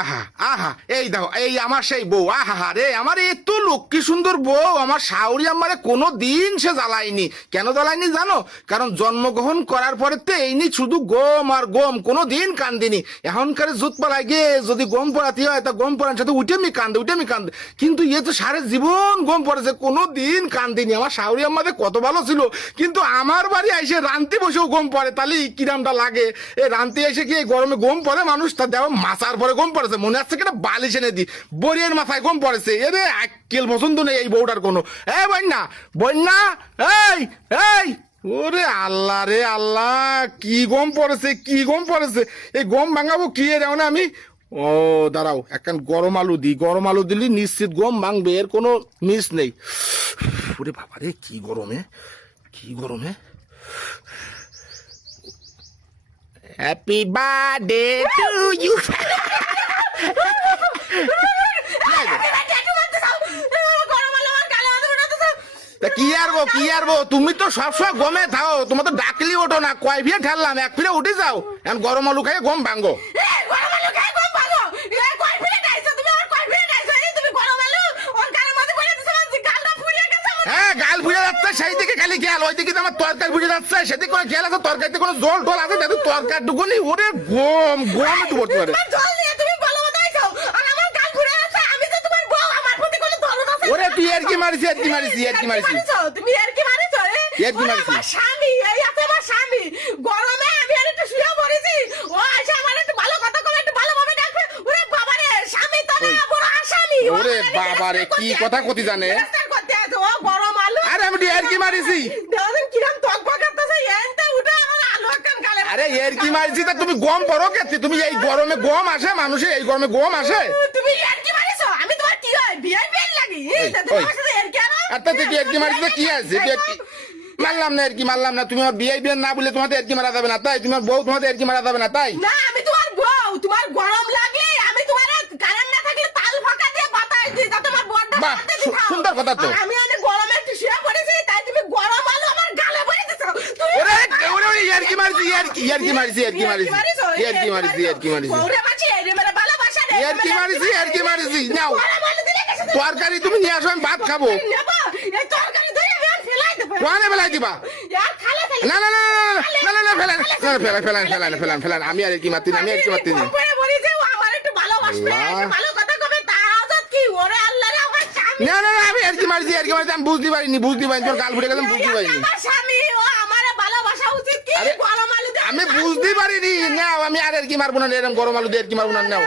আহা আহা, এই দাও, এই আমার সেই বউ। আহা রে, আমার এত লক্ষ্মী সুন্দর বউ, আমার শাওরি আমারে কোনো দিন সে জ্বালায়নি। কেন জ্বালায়নি জানো? কারণ জন্মগ্রহণ করার পরে তো এইনি শুধু গম আর গম, কোনো দিন কান্দিনি। এখনকার জুত পালায় গিয়ে যদি গম পড়াতে হয় তা গম পড়ার সাথে উঠেমি কান্দে। কিন্তু ইয়ে তো সারা জীবন গম পড়েছে, কোনো দিন কান্দিনি। আমার শাওরি আমাদের কত ভালো ছিল। কিন্তু আমার বাড়ি এসে রান্তি বসেও গম পড়ে, তাহলে কিরামটা লাগে। এই রান্তি এসে কি এই গরমে গম পড়ে মানুষ? তা দেখো মাছার পরে গম পড়েছে, মনে হচ্ছে কিনা বালিশ এনে দি, বরিয়ের মাথায় গম পড়েছে। এরে আক্কেল পছন্দ নেই এই বউটার কোনো। বন্যা বন্যা, এই এই, ওরে আল্লাহ রে আল্লাহ, কি গম পড়েছে, কি গম পড়েছে। এই গম ভাঙাবো কি এর না আমি। ও দাঁড়াও, একখান গরম আলু দিই, গরম আলু দিলি নিশ্চিত গম ভাঙবে, এর কোনো মিস নেই। ওরে বাবা রে, কি গরমে, কি গরমে। Happy birthday to you. কি আরবো, তুমি তো সবসময় গমে থাও, তোমার তো ডাকলি ওঠো না। কয় ফিরে ঠেললাম, এক ফিরে উঠে যাও। এখন গরম আলু খাই গম ভাঙ্গো। হ্যাঁ, গাল বুঝে যাচ্ছে, সেই দিকে খালি খেয়াল, ওই দিকে আমার তরকারি বুঝে যাচ্ছে, সেদিকে কোনো খেয়াল আছে, তরকারিতে কোনো জল টল আছে, যাতে তরকারি টুকুনি ওরে গম গম একটু করতে পারে। ওরে তুই আর কি মারিস, আর কি মারিস, আর কি মারিস, তুমি আর কি মারিছো? আর কি মারিস? আমার স্বামী, এই আছে আমার স্বামী। গরমে আমি আর একটু শুয়ে পড়েছি, ও আসে আমার একটু ভালো কথা কবে, একটু ভালোভাবে ডাকবে। ওরে বাবা রে, স্বামী তো না, বড় আসামি। ওরে বাবা রে, কি কথা কতি জানে। করতে আছে ও গরম আলু। আরে আমি আর কি মারিছি? দেখেন কিরম টকবক করতেছে, এনতে উঠে আমার আলু একখান গালে। আরে এর কি মারিছি? তা তুমি গম পড়ো কেতে? তুমি এই গরমে গম আসে মানুষে, এই গরমে গম আসে? তুমি আর কি মারিছো? আমি তোমার কি হয় ভিআইপি লাগি? তোমার সাথে এর কি আর? আচ্ছা তুই আর কি মারিস, কি আছে? মারলাম না, আর কি মারলাম না। তুমি আমার বিয়ে না বলে তোমাদের আর কি মারা যাবে না, তাই? তোমার বউ তোমাদের আর কি মারা যাবে না, তাই? না, আমি তোমার বউ, তোমার গরম লাগলে আমি তোমার কারেন্ট না থাকলে তাল ফাঁকা দিয়ে বাতাস দিই, যাতে আমার বড়টা বাহ, হাতে দিখাও। সুন্দর কথা তো। আর আমি অনেক গরমে একটু শুয়ে পড়েছি, তাই তুমি গরম আলু আমার গালে ভরে দিছো। তুমি ওরে ওরে ওরে, আর কি মারিছি, আর কি মারিছি, আর কি মারিছি, আর কি মারিছি, আর কি মারিছি, ওরে বাঁচি, এই রে মেরে ভালোবাসা রে। আর কি মারিছি, আর কি মারিছি। নাও গরম আলু দিলে গেছে তো। তরকারি তুমি নিয়ে আসো, আমি ভাত খাবো। নেবা, এই তরকারি ধরে আমি আর ফেলাই দেব। কোয়ানে বেলায় দিবা? আর খালে ফেলে। না না না না না না, ফেলান। আমি আর কি মারতি না, আমি আর কি মারতি না। পরে বলি যে ও আমার একটু ভালোবাসবে, একটু ভালো কথা কবে, তার আজাদ কি? ওরে আল্লাহ রে, আমার স্বামী। না না না, আমি আর কি মারছি, আমি বুঝতে পারিনি, তোর গাল ফুটে গেছে, বুঝতে পারিনি। আমার স্বামী, ও আমারে ভালোবাসা উচিত কি? আরে, গরম আলু দিয়ে আমি বুঝতে পারিনি। নাও, আমি আর কি মারবো না, এরকম গরম আলু দিয়ে আর কি মারবো না। নাও।